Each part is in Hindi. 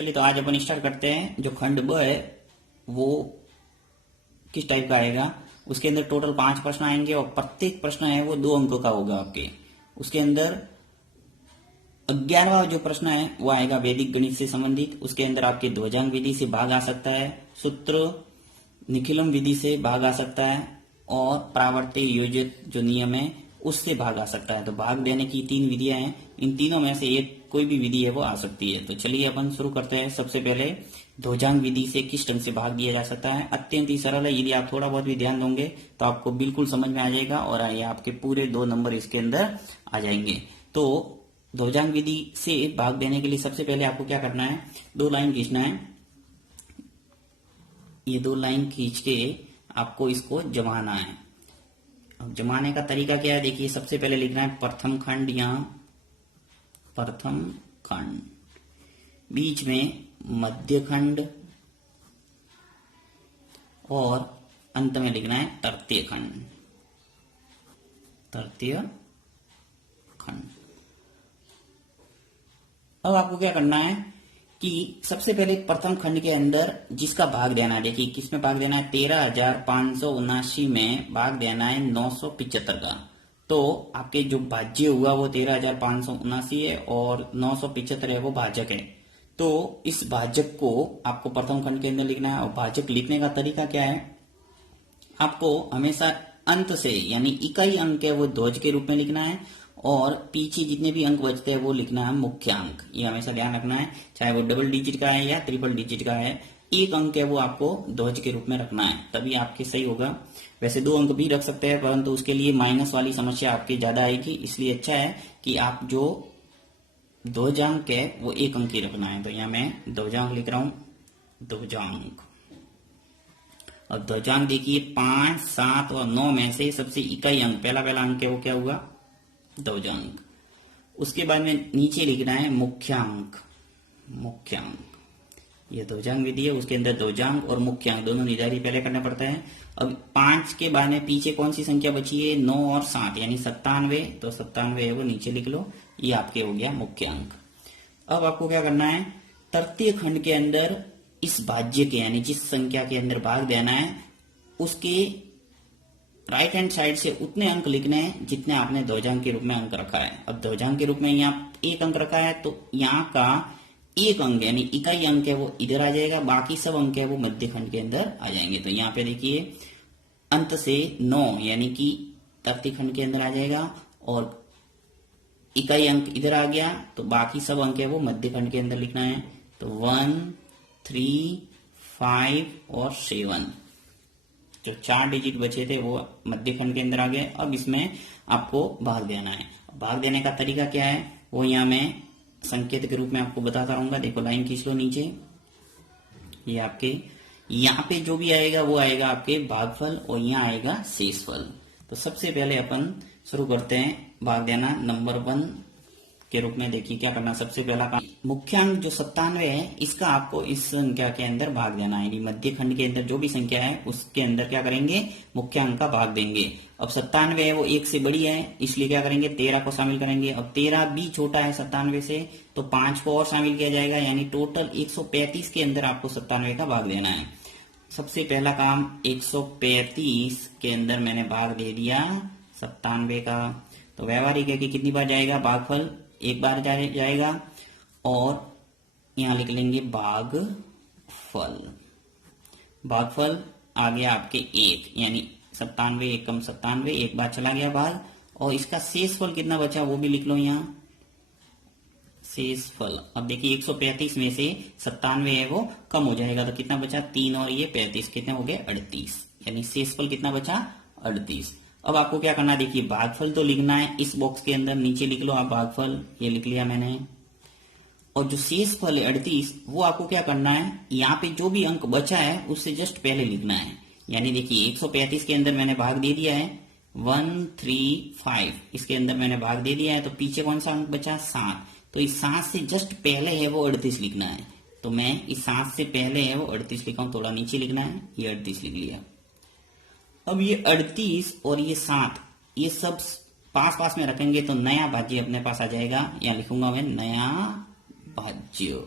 चलिए तो आज अपन स्टार्ट करते हैं। जो खंड ब है वो किस टाइप का आएगा, उसके अंदर टोटल 5 प्रश्न आएंगे और प्रत्येक प्रश्न है वो 2 अंक का होगा आपके। उसके अंदर 11वां जो प्रश्न है वो आएगा वैदिक गणित से संबंधित। उसके अंदर आपके ध्वजांक विधि से भाग आ सकता है, सूत्र निखिलम विधि से भाग आ सकता है और प्रावर्त्य योजित जो नियम है उससे भाग आ सकता है। तो भाग देने की 3 विधियां हैं, इन तीनों में से एक कोई भी विधि है वो आ सकती है। तो चलिए अपन शुरू करते हैं। सबसे पहले ध्वजांक विधि से किस ढंग से भाग दिया जा सकता है, अत्यंत ही सरल है। यदि आप थोड़ा बहुत भी ध्यान दोगे तो आपको बिल्कुल समझ में आ जाएगा और ये आपके पूरे 2 नंबर इसके अंदर आ जाएंगे। तो ध्वजांक विधि से भाग देने के लिए सबसे पहले आपको क्या करना है, 2 लाइन खींचना है। ये 2 लाइन खींच के आपको इसको जमाना है। अब जमाने का तरीका क्या है, देखिए सबसे पहले लिखना है प्रथम खंड, यहां प्रथम खंड, बीच में मध्य खंड और अंत में लिखना है तृतीय खंड, तृतीय खंड। अब आपको क्या करना है कि सबसे पहले प्रथम खंड के अंदर जिसका भाग देना है, देखिए किसमें भाग देना है, 13,579 में भाग देना है 975 का। तो आपके जो भाज्य हुआ वो 13,579 है और 975 है वो भाजक है। तो इस भाजक को आपको प्रथम खंड के अंदर लिखना है। और भाजक लिखने का तरीका क्या है, आपको हमेशा अंत से यानी इकाई अंक है वो ध्वज के रूप में लिखना है और पीछे जितने भी अंक बचते हैं वो लिखना है मुख्यांक। ये हमेशा ध्यान रखना है, चाहे वो डबल डिजिट का है या ट्रिपल डिजिट का है, एक अंक है वो आपको ध्वज के रूप में रखना है, तभी आपके सही होगा। वैसे 2 अंक भी रख सकते हैं परंतु उसके लिए माइनस वाली समस्या आपकी ज्यादा आएगी, इसलिए अच्छा है कि आप जो ध्वजांक है वो 1 अंक ही रखना है। तो यहाँ मैं ध्वजांक लिख रहा हूं, ध्वजांक। और ध्वजांक देखिए 5, 7 और 9 में से सबसे इकाई अंक, पहला अंक है वो क्या हुआ, ध्वजांक। उसके बाद में नीचे लिखना है मुख्यांक, मुख्यांक। ये ध्वजांक विधि है, उसके अंदर ध्वजांक और मुख्यांक दोनों निर्धारित पहले करना पड़ता है। अब 5 के बाद में पीछे कौन सी संख्या बची है, 9 और 7 यानी 97। तो 97 है वो नीचे लिख लो, ये आपके हो गया मुख्यांक। अब आपको क्या करना है, तृतीय खंड के अंदर इस भाज्य के यानी जिस संख्या के अंदर भाग देना है उसके राइट हैंड साइड से उतने अंक लिखने हैं जितने आपने ध्वजांक के रूप में अंक रखा है। अब ध्वजांक के रूप में यहाँ 1 अंक रखा है तो यहाँ का 1 अंक यानी इकाई अंक है वो इधर आ जाएगा, बाकी सब अंक है वो मध्य खंड के अंदर आ जाएंगे। तो यहाँ पे देखिए अंत से 9 यानी कि तृतीय खंड के अंदर आ जाएगा और इकाई अंक इधर आ गया, तो बाकी सब अंक है वो मध्य खंड के अंदर लिखना है। तो 1, 3, 5 और 7 जो 4 डिजिट बचे थे वो मध्य खंड के अंदर आ गए। अब इसमें आपको भाग देना है। भाग देने का तरीका क्या है वो यहाँ मैं संकेत के रूप में आपको बताता रहूंगा। देखो लाइन खींच लो नीचे, ये आपके यहाँ पे जो भी आएगा वो आएगा आपके भागफल और यहाँ आएगा शेषफल। तो सबसे पहले अपन शुरू करते हैं भाग देना नंबर 1 के रूप में। देखिए क्या करना, सबसे पहला काम, मुख्यांक जो 97 है इसका आपको इस संख्या के अंदर भाग देना है। यानी मध्य खंड के अंदर जो भी संख्या है उसके अंदर क्या करेंगे, मुख्यांक का भाग देंगे। अब 97 है वो 1 से बड़ी है, इसलिए क्या करेंगे 13 को शामिल करेंगे। अब 13 भी छोटा है 97 से, तो 5 को और शामिल किया जाएगा, यानी टोटल 135 के अंदर आपको 97 का भाग देना है। सबसे पहला काम 135 के अंदर मैंने भाग दे दिया 97 का। तो व्यवहारिक है कि कितनी बार जाएगा, भागफल 1 बार जाएगा और यहां लिख लेंगे भागफल। भागफल आ गया आपके 1 यानी 97 1 कम 97, 1 बार चला गया भाग। और इसका शेषफल कितना बचा वो भी लिख लो यहाँ, शेषफल। अब देखिए 135 में से 97 है वो कम हो जाएगा, तो कितना बचा 3 और ये 35, कितने हो गए 38, यानी शेषफल कितना बचा 38। अब आपको क्या करना है, देखिए भागफल तो लिखना है इस बॉक्स के अंदर, नीचे लिख लो आप भागफल, ये लिख लिया मैंने। और जो शेषफल है 38 वो आपको क्या करना है, यहाँ पे जो भी अंक बचा है उससे जस्ट पहले लिखना है। यानी देखिए 135 के अंदर मैंने भाग दे दिया है 1, 3, 5, इसके अंदर मैंने भाग दे दिया है, तो पीछे कौन सा अंक बचा 7, तो इस 7 से जस्ट पहले है वो 38 लिखना है। तो मैं इस 7 से पहले है वो 38 लिखा हूं, थोड़ा नीचे लिखना है, ये 38 लिख लिया। अब ये 38 और ये 7 ये सब पास पास में रखेंगे तो नया भाज्य अपने पास आ जाएगा। यहाँ लिखूंगा मैं नया भाज्य,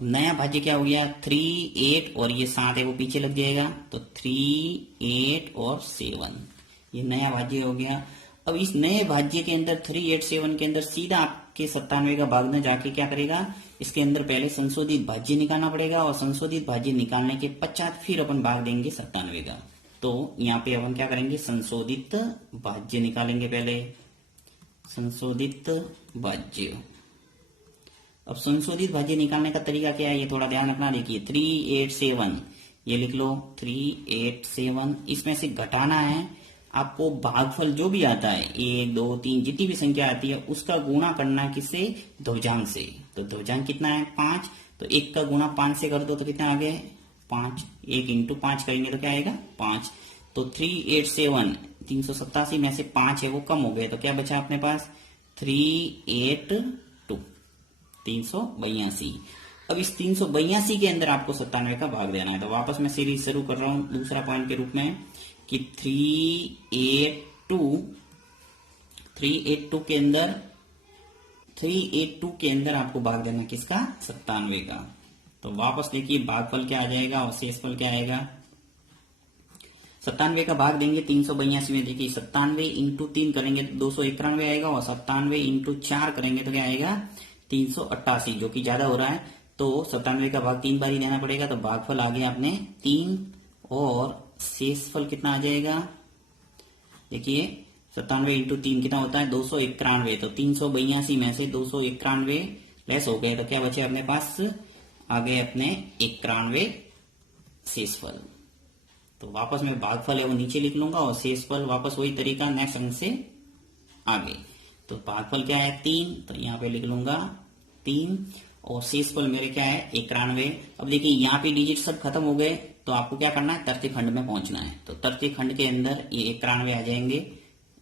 अब नया भाज्य क्या हो गया, 3, 8 और ये 7 है वो पीछे लग जाएगा, तो 3, 8 और 7 ये नया भाज्य हो गया। अब इस नए भाज्य के अंदर 3, 8, 7 के अंदर सीधा आपके 97 का भाग न जाके क्या करेगा, इसके अंदर पहले संशोधित भाज्य निकालना पड़ेगा और संशोधित भाज्य निकालने के पश्चात फिर अपन भाग देंगे 97 का। तो यहाँ पे अपन क्या करेंगे, संशोधित भाज्य निकालेंगे पहले, संशोधित भाज्य। अब संशोधित भाज्य निकालने का तरीका क्या है ये थोड़ा ध्यान रखना। देखिए 3, 8, 7 ये लिख लो, 3, 8, 7 इसमें से घटाना है आपको भागफल जो भी आता है 1, 2, 3 जितनी भी संख्या आती है उसका गुणा करना है किससे, ध्वजांक से। तो ध्वजांक कितना है 5, तो 1 का गुणा 5 से कर दो तो कितना आ गया 5, 1 इंटू 5 करेंगे तो क्या आएगा 5। तो 3, 8, 7 387 में से 5 है वो कम हो गए, तो क्या बचा अपने पास 3, 8, 2 382। अब इस 382 के अंदर आपको 97 का भाग देना है। तो वापस मैं सीरीज शुरू कर रहा हूं दूसरा पॉइंट के रूप में कि 382 के अंदर आपको भाग देना किसका, 97 का। तो वापस देखिए भागफल क्या आ जाएगा और शेषफल क्या आएगा। 97 का भाग देंगे 382 में, देखिए 97 इंटू 3 करेंगे तो 291 आएगा और 97 इंटू 4 करेंगे तो क्या आएगा 388, जो कि ज्यादा हो रहा है। तो 97 का भाग 3 बार ही देना पड़ेगा, तो भागफल आ गया अपने 3 और शेषफल कितना आ जाएगा। देखिए 97 इंटू 3 कितना होता है 291, तो 382 में से 291 लेस हो गए तो क्या बचे अपने पास, आ गए अपने 91 शेषफल। तो वापस में भागफल है वो नीचे लिख लूंगा और शेषफल वापस वही तरीका नेक्स्ट अंक से आगे। तो भागफल क्या है 3, तो यहाँ पे लिख लूंगा 3 और शेषफल मेरे क्या है 91। अब देखिए यहाँ पे डिजिट सब खत्म हो गए, तो आपको क्या करना है तृतीय खंड में पहुंचना है। तो तृतीय खंड के अंदर ये 91 आ जाएंगे,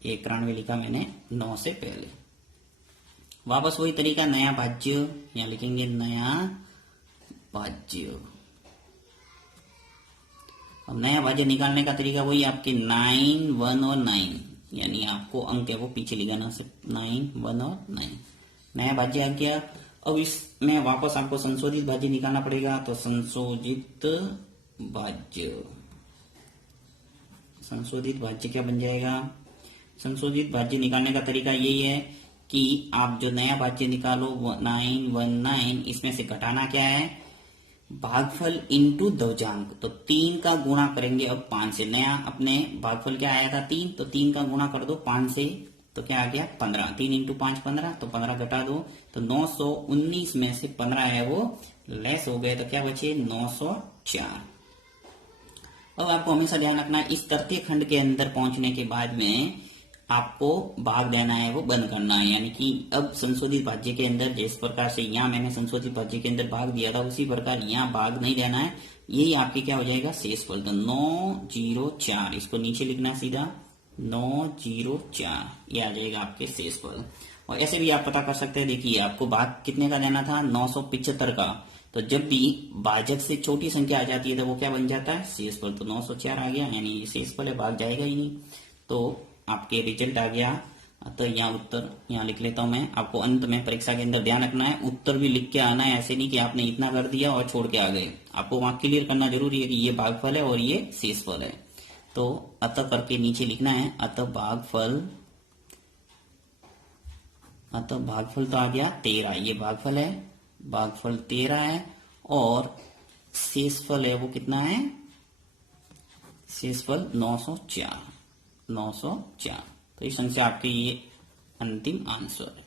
91 लिखा मैंने 9 से पहले। वापस वही तरीका नया भाज्य, यहाँ लिखेंगे नया भाज्य। अब नया भाज्य निकालने का तरीका वही आपके 9, 1 और 9, यानी आपको अंक है वो पीछे लिखाना, 9, 1 और 9 नया भाज्य आ गया। अब इसमें वापस आपको संशोधित भाज्य निकालना पड़ेगा, तो संशोधित भाज्य, संशोधित भाज्य क्या बन जाएगा। संशोधित भाज्य निकालने का तरीका यही है कि आप जो नया भाज्य निकालो 9, 1, 9 इसमें से घटाना क्या है भागफल इंटू ध्वजांक। तो 3 का गुणा करेंगे अब 5 से, नया अपने भागफल क्या आया था 3, तो 3 का गुणा कर दो 5 से तो क्या आ गया 15, 3 इंटू 5 15, तो 15 घटा दो तो 919 में से 15 है वो लेस हो गए, तो क्या बचे 904। अब आपको हमेशा ध्यान रखना है इस तृतीय खंड के अंदर पहुंचने के बाद में आपको भाग देना है वो बंद करना है। यानी कि अब संशोधित भाज्य के अंदर जिस प्रकार से यहाँ मैंने संशोधित भाज्य के अंदर भाग दिया था उसी प्रकार यहाँ भाग नहीं देना है। यही आपके क्या हो जाएगा शेषफल। तो 904 इसको नीचे लिखना है सीधा 904 ये आ जाएगा आपके शेषफल। और ऐसे भी आप पता कर सकते हैं, देखिए आपको भाग कितने का देना था 975 का, तो जब भी भाजक से छोटी संख्या आ जाती है तो वो क्या बन जाता है शेषफल। तो 904 आ गया, यानी ये शेषफल है, भाग जाएगा ही नहीं। तो आपके रिजल्ट आ गया। तो यहाँ उत्तर यहाँ लिख लेता हूं मैं। आपको अंत में परीक्षा के अंदर ध्यान रखना है उत्तर भी लिख के आना है, ऐसे नहीं कि आपने इतना कर दिया और छोड़ के आ गए। आपको वहां क्लियर करना जरूरी है कि ये भागफल है और ये शेषफल है। तो अतः करके नीचे लिखना है अतः भागफल तो आ गया 13, ये भागफल है, भागफल 13 है और शेषफल है वो कितना है शेषफल 904। तो इस अंक से आपके ये अंतिम आंसर है।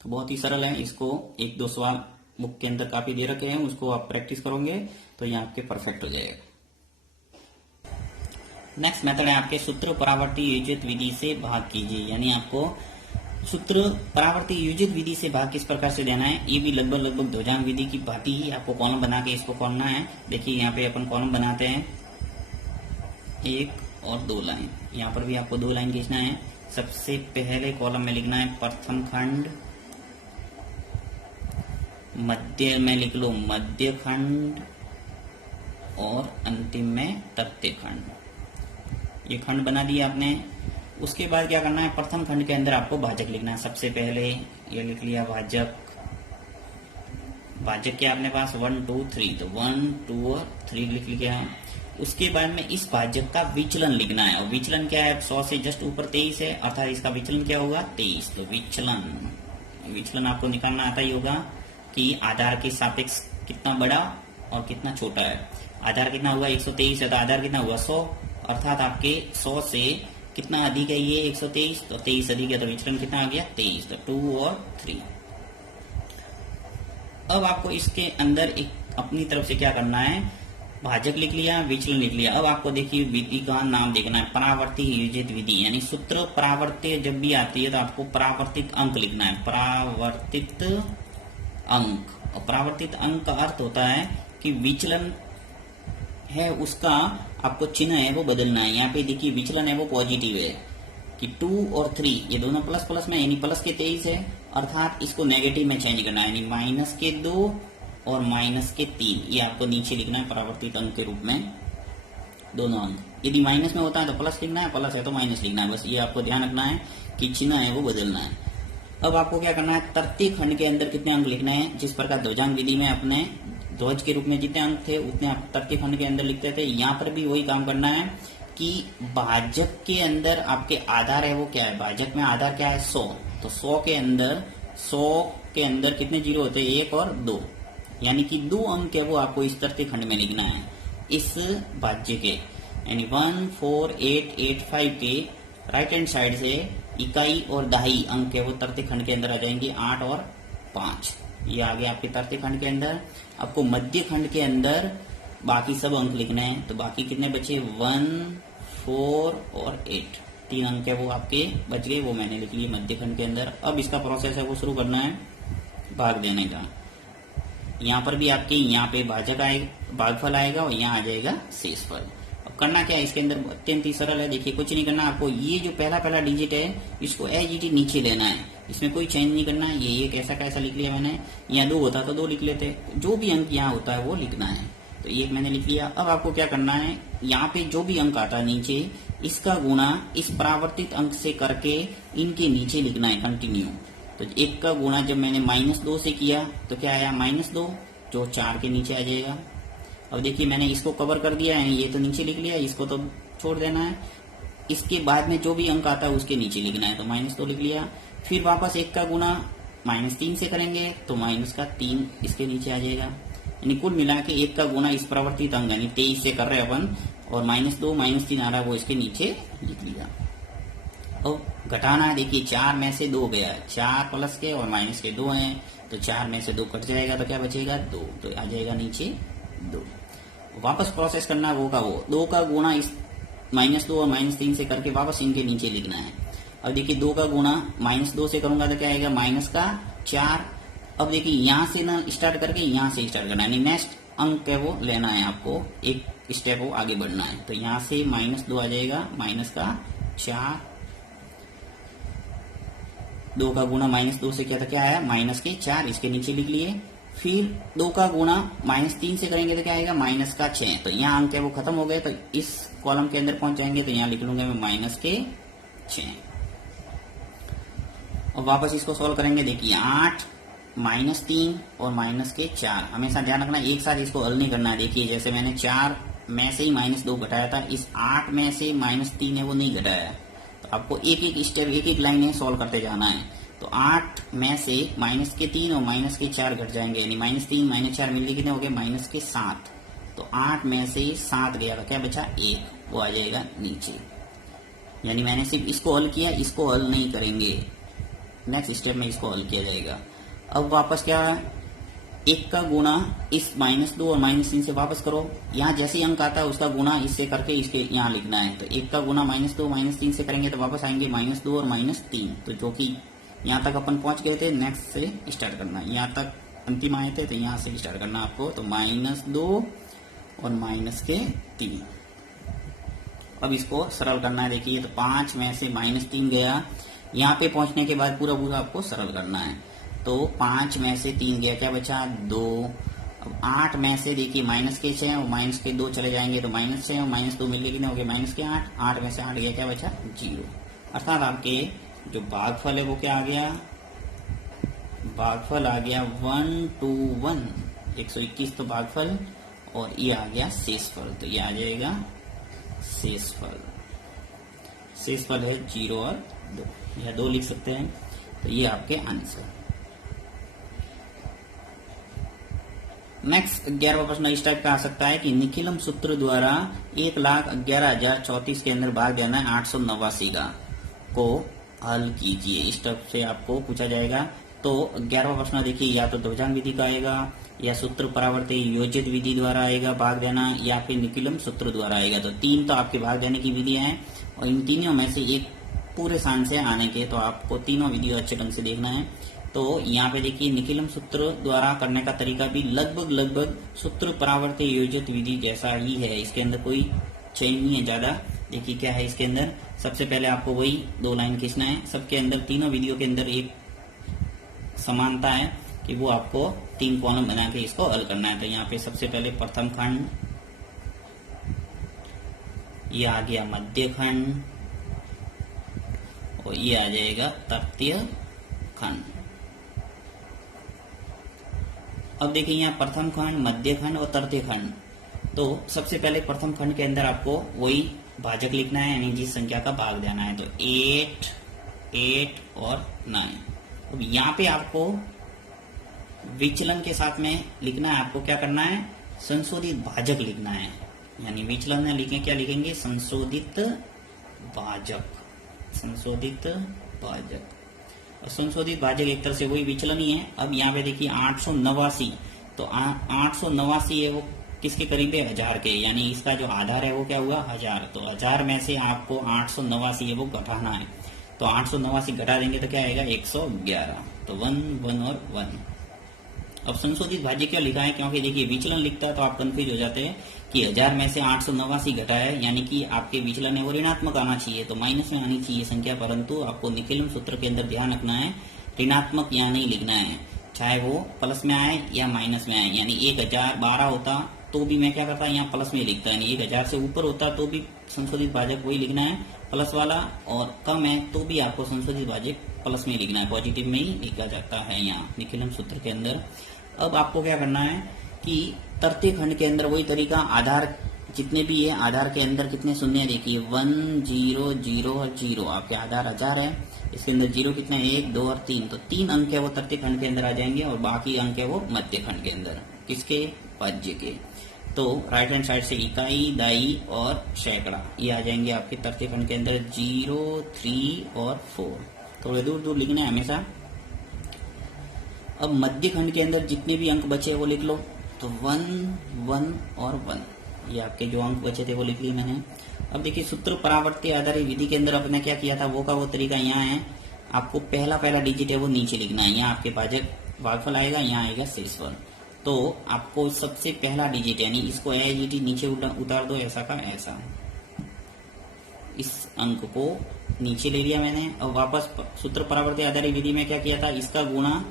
तो बहुत ही सरल है, इसको 1-2 सवाल बुक के अंदर काफी दे रखे हैं, उसको आप प्रैक्टिस करोगे तो ये आपके परफेक्ट हो जाएगा। नेक्स्ट मेथड है आपके सूत्र परावर्ती योजित विधि से भाग कीजिए। यानी आपको सूत्र परावर्ती योजित विधि से भाग किस प्रकार से देना है, ये भी लगभग ध्वजांक विधि की भांति ही आपको कॉलम बना के इसको करना है। देखिए यहाँ पे अपन कॉलम बनाते हैं 1 और 2 लाइन, यहाँ पर भी आपको 2 लाइन खींचना है। सबसे पहले कॉलम में लिखना है प्रथम खंड, मध्य में लिख लो मध्य खंड और अंतिम में तृतीय खंड। ये खंड बना दिया आपने। उसके बाद क्या करना है प्रथम खंड के अंदर आपको भाजक लिखना है। सबसे पहले ये लिख लिया भाजक, भाजक क्या अपने पास 1 2 3, तो 1 2 और 3 लिख लिया। उसके बाद में इस भाजक का विचलन लिखना है, और विचलन क्या है, 100 से जस्ट ऊपर 23 है, अर्थात इसका विचलन क्या होगा 23। तो विचलन आपको निकालना आता ही होगा कि आधार के सापेक्ष कितना बड़ा और कितना छोटा है। आधार कितना हुआ 123 है, तो आधार कितना हुआ 100, अर्थात आपके 100 से कितना अधिक है ये 123, तो 23 अधिक है, तो विचलन कितना आ गया 23, तो 2 और 3। अब आपको इसके अंदर एक अपनी तरफ से क्या करना है, भाजक लिख लिया, विचलन लिख लिया। अब आपको देखिए विधि का नाम देखना है, परावर्ती योजित विधि, यानी सूत्र परावर्तित जब भी आती है तो आपको परावर्तित अंक लिखना है, परावर्तित अंक। और परावर्तित अंक का अर्थ होता है कि विचलन है उसका आपको चिन्ह है वो बदलना है। यहाँ पे देखिए विचलन है वो पॉजिटिव है कि 2 और 3 ये दोनों प्लस प्लस में, यानी प्लस के 23 है, अर्थात इसको नेगेटिव में चेंज करना है, यानी माइनस के 2 और माइनस के 3, ये आपको नीचे लिखना है परावर्तित अंक के रूप में दोनों अंक। यदि माइनस में होता है तो प्लस लिखना है, प्लस है तो माइनस लिखना है, बस ये आपको ध्यान रखना है कि चिन्ह है वो बदलना है। अब आपको क्या करना है, तृतीय खंड के अंदर कितने अंक लिखने हैं, जिस प्रकार ध्वजांक विधि में अपने ध्वज के रूप में जितने अंक थे उतने आप तृतीय खंड के अंदर लिखते थे। यहाँ पर भी वही काम करना है कि भाजक के अंदर आपके आधार है वो क्या है, भाजक में आधार क्या है 100, तो 100 के अंदर कितने जीरो होते हैं 1 और 2, यानी कि 2 अंक है वो आपको इस तृतीय खंड में लिखना है इस भाज्य के, यानी 1 4 8 8 5 के राइट हैंड साइड से इकाई और दहाई अंक है वो तृतीय खंड के अंदर आ जाएंगे 8 और 5, ये आ गया आपके तृतीय खंड के अंदर। आपको मध्य खंड के अंदर बाकी सब अंक लिखने हैं, तो बाकी कितने बचे 1 4 और 8, 3 अंक है वो आपके बच गए, वो मैंने लिख लिए मध्य खंड के अंदर। अब इसका प्रोसेस है वो शुरू करना है भाग देने का। यहाँ पर भी आपके यहाँ पे भाजक आएगा, भागफल आएगा, और यहाँ आ जाएगा शेषफल। अब करना क्या है, इसके अंदर अत्यंत ही सरल है, देखिए कुछ नहीं करना आपको, ये जो पहला डिजिट है इसको एजीटी नीचे लेना है, इसमें कोई चेंज नहीं करना है। ये कैसा कैसा लिख लिया मैंने, यहाँ 2 होता तो 2 लिख लेते, जो भी अंक यहाँ होता है वो लिखना है, तो ये मैंने लिख लिया। अब आपको क्या करना है, यहाँ पे जो भी अंक आता है नीचे इसका गुणा इस परावर्तित अंक से करके इनके नीचे लिखना है कंटिन्यू। तो 1 का गुणा जब मैंने -2 से किया तो क्या आया -2, जो 4 के नीचे आ जाएगा। अब देखिए मैंने इसको कवर कर दिया है, ये तो नीचे लिख लिया, इसको तो छोड़ देना है। इसके बाद में जो भी अंक आता है उसके नीचे लिखना है, तो -2 लिख लिया। फिर वापस 1 का गुणा -3 से करेंगे तो -3 इसके नीचे आ जाएगा, यानी कुल मिला के 1 का गुणा इस परावर्तित अंक यानी 23 से कर रहे हैं अपन, और -2 -3 आ रहा है वो इसके नीचे लिख लिया। और घटाना है, देखिए 4 में से 2 गया, 4 प्लस के और माइनस के 2 हैं, तो 4 में से 2 कट जाएगा तो क्या बचेगा 2, तो आ जाएगा नीचे 2। वापस प्रोसेस करना है वो का वो, 2 का गुणा इस -2 और -3 से करके वापस इनके नीचे लिखना है। अब देखिए 2 का गुणा -2 से करूंगा तो क्या आएगा -4। अब देखिए यहाँ से ना स्टार्ट करके यहाँ से स्टार्ट करना है, यानी नेक्स्ट अंक है वो लेना है आपको, एक स्टेप वो आगे बढ़ना है। तो यहाँ से -2 आ जाएगा, -4, 2 का गुणा -2 से क्या था, क्या आया -4, इसके नीचे लिख लिए। फिर 2 का गुणा -3 से करेंगे तो क्या आएगा -6, तो यहाँ अंक है वो खत्म हो गए, तो इस कॉलम के अंदर पहुंच जाएंगे, तो यहाँ लिख लूंगा मैं -6। और वापस इसको सॉल्व करेंगे, देखिए 8 -3 और -4, हमेशा ध्यान रखना एक साथ इसको हल नहीं करना है। देखिए जैसे मैंने 4 में से ही -2 घटाया था, इस 8 में से -3 है वो नहीं घटाया, तो आपको एक एक स्टेप एक एक लाइन सॉल्व करते जाना है। तो 8 में से -3 और -4 घट जाएंगे, यानी -3 -4 मिलके कितने हो गए -7, तो 8 में से 7 गया, क्या बचा 1, वो आ जाएगा नीचे। यानी मैंने सिर्फ इसको हल किया, इसको हल नहीं करेंगे, नेक्स्ट स्टेप में इसको हल किया जाएगा। अब वापस क्या है, 1 का गुणा इस -2 और -3 से वापस करो, यहाँ जैसे अंक आता है उसका गुणा इससे करके इसके यहाँ लिखना है। तो 1 का गुणा -2 -3 से करेंगे तो वापस आएंगे -2 और -3, तो जो कि यहाँ तक अपन पहुंच गए थे, नेक्स्ट से स्टार्ट करना, यहाँ तक अंतिम आए थे तो यहाँ से स्टार्ट करना आपको। तो -2 और -3, अब इसको सरल करना है। देखिए तो 5 में से -3 गया, यहाँ पे पहुंचने के बाद पूरा पूरा आपको सरल करना है। तो 5 में से 3 गया, क्या बचा 2। अब 8 में से देखिए -6 और -2 चले जाएंगे, तो -6 और -2 मिलके कितने हो गए -8, 8 में से 8 गया, क्या बचा 0। अर्थात आपके जो भागफल है वो क्या आ गया, भागफल आ गया 121, 121 तो भागफल, और ये आ गया शेषफल, तो ये आ जाएगा शेषफल। शेषफल है 0 और 2, या 2 लिख सकते हैं। तो ये आपके आंसर। नेक्स्ट 11वां प्रश्न इस टाइप का आ सकता है कि निखिलम सूत्र द्वारा 1,11,034 के अंदर भाग देना है 889 का, को हल कीजिए। इस टाइप से आपको पूछा जाएगा। तो 11वां प्रश्न देखिए, या तो ध्वजांग विधि का आएगा, या सूत्र परावर्ती योजित विधि द्वारा आएगा भाग देना, या फिर निखिलम सूत्र द्वारा आएगा। तो 3 तो आपके भाग देने की विधियां हैं, और इन तीनों में से एक पूरे सान से आने के, तो आपको तीनों वीडियो अच्छे ढंग से देखना है। तो यहाँ पे देखिए निखिलम सूत्र द्वारा करने का तरीका भी लगभग सूत्र परावर्ती योजित विधि जैसा ही है, इसके अंदर कोई चेंज नहीं है ज्यादा। देखिए क्या है इसके अंदर, सबसे पहले आपको वही 2 लाइन खींचना है। सबके अंदर तीनों वीडियो के अंदर एक समानता है कि वो आपको 3 कॉलम बना के इसको हल करना है। तो यहाँ पे सबसे पहले प्रथम खंड, ये आ गया मध्य खंड, और ये आ जाएगा तृतीय खंड। अब देखिए यहाँ प्रथम खंड, मध्य खंड और तृतीय खंड। तो सबसे पहले प्रथम खंड के अंदर आपको वही भाजक लिखना है, यानी जिस संख्या का भाग देना है। तो 8, 8 और 9। अब यहाँ पे आपको विचलन के साथ में लिखना है। आपको क्या करना है, संशोधित भाजक लिखना है, यानी विचलन में लिखें, क्या लिखेंगे, संशोधित भाजक, संशोधित भाजक। संशोधित भाजक एक तरह से वही विचलन ही है। अब यहाँ पे देखिए 889, तो 889 है वो किसके करीब है, 1000 के, यानी इसका जो आधार है वो क्या हुआ, 1000। तो 1000 में से आपको 889 है वो घटाना है। तो 889 घटा देंगे तो क्या आएगा, 111। तो 1, 1 और 1। अब संशोधित भाज्य क्यों लिखा है, क्योंकि देखिए विचलन लिखता है तो आप कंफ्यूज हो जाते हैं कि 1000 में से 889 घटा है, यानी कि आपके विचलन है वो ऋणात्मक आना चाहिए, तो माइनस में आनी चाहिए संख्या। परंतु आपको निखिलम सूत्र के अंदर ध्यान रखना है, ऋणात्मक यहाँ नहीं लिखना है, चाहे वो प्लस में आए या माइनस में आए। यानी 1012 होता तो भी मैं क्या करता, यहाँ प्लस में लिखता, यानी 1000 से ऊपर होता तो भी संशोधित भाजक वही लिखना है प्लस वाला, और कम है तो भी आपको संशोधित भाजक प्लस में लिखना है, पॉजिटिव में ही लिखा जाता है यहाँ निखिलम सूत्र के अंदर। अब आपको क्या करना है कि तृतीय खंड के अंदर वही तरीका, आधार जितने भी है, आधार के अंदर कितने शून्य है, देखिए 1, 0, 0 और 0। आपके आधार 1000 है, इसके अंदर 0 कितने, 1, 2 और 3। तो 3 अंक है वो तृतीय खंड के अंदर आ जाएंगे, और बाकी अंक है वो मध्य खंड के अंदर, किसके, भाज्य के। तो राइट हैंड साइड से इकाई, दाई और सैकड़ा, ये आ जाएंगे आपके तृतीय खंड के अंदर 0, 3 और 4। थोड़े दूर दूर लिखना है हमेशा। अब मध्य खंड के अंदर जितने भी अंक बचे वो लिख लो। तो 1, 1 और 1, ये आपके जो अंक बचे थे वो लिख लिए मैंने। अब देखिए सूत्र परावर्ती आधारित विधि के अंदर अपने क्या किया था, वो का वो तरीका यहाँ है। आपको पहला डिजिट है वो नीचे लिखना है, यहाँ आपके भागफल आएगा, यहाँ आएगा शेषफल। तो आपको सबसे पहला डिजिट यानी इसको एजीटी नीचे उतार दो, ऐसा का ऐसा, इस अंक को नीचे ले लिया मैंने। और वापस सूत्र परावर्ती आधारित विधि में क्या किया था, इसका गुणा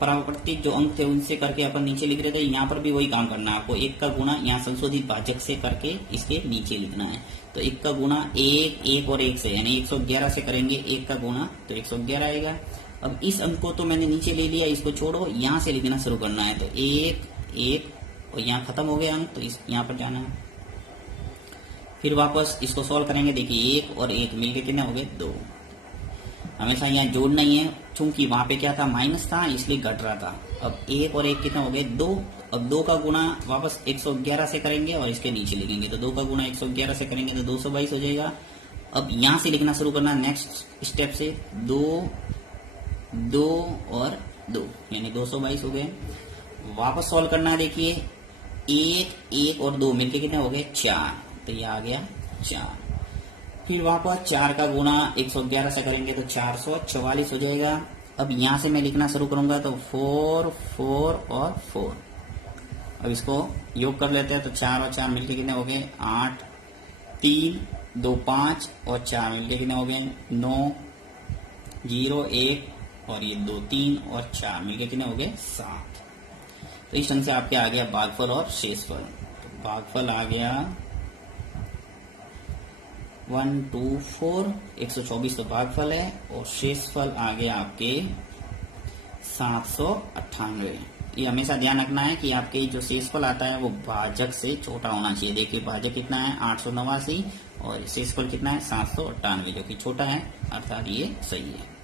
परावर्तित जो अंक थे उनसे करके अपन नीचे लिख रहे थे, यहाँ पर भी वही काम करना है आपको। 1 का गुणा यहाँ संशोधित भाजक से करके इसके नीचे लिखना है। तो 1 का गुणा 1, 1 और 1 से, यानी 111 से करेंगे 1 का गुणा, तो 111 आएगा। अब इस अंक को तो मैंने नीचे ले लिया, इसको छोड़ो, यहाँ से लिखना शुरू करना है। तो 1, 1 और यहाँ खत्म हो गया अंक, तो इस यहाँ पर जाना है। फिर वापस इसको सॉल्व करेंगे, देखिए 1 और 1 मिलके कितने हो गए, 2। हमेशा यहाँ जोड़ना ही है, चूंकि वहां पे क्या था, माइनस था, इसलिए घट रहा था। अब 1 और 1 कितना हो गए, 2। अब 2 का गुणा वापस 111 से करेंगे और इसके नीचे लिखेंगे। तो 2 का गुणा 111 से करेंगे तो 222 हो जाएगा। अब यहाँ से लिखना शुरू करना नेक्स्ट स्टेप से, 2, 2 और 2, यानी 222 हो गए। वापस सॉल्व करना है, देखिए 1, 1 और 2 मिलके कितने हो गए, 4। तो ये आ गया 4। फिर वापस 4 का गुणा 111 से करेंगे तो 444 हो जाएगा। अब यहाँ से मैं लिखना शुरू करूंगा, तो 4, 4 और 4। अब इसको योग कर लेते हैं, तो 4 और 4 मिलके कितने हो गए, 8, 3, 2, 5 और 4 मिलके कितने हो गए, 9, 0, 1 और ये 2, 3 और 4 मिलके कितने हो गए, 7। तो इस ढंग से आपके आ गया भागफल और शेषफल। तो भागफल आ गया 124, 124 तो भागफल है, और शेषफल आ गया आपके 798। ये हमेशा ध्यान रखना है कि आपके जो शेषफल आता है वो भाजक से छोटा होना चाहिए। देखिए भाजक कितना है 889 और शेषफल कितना है 798, जो कि छोटा है, अर्थात ये सही है।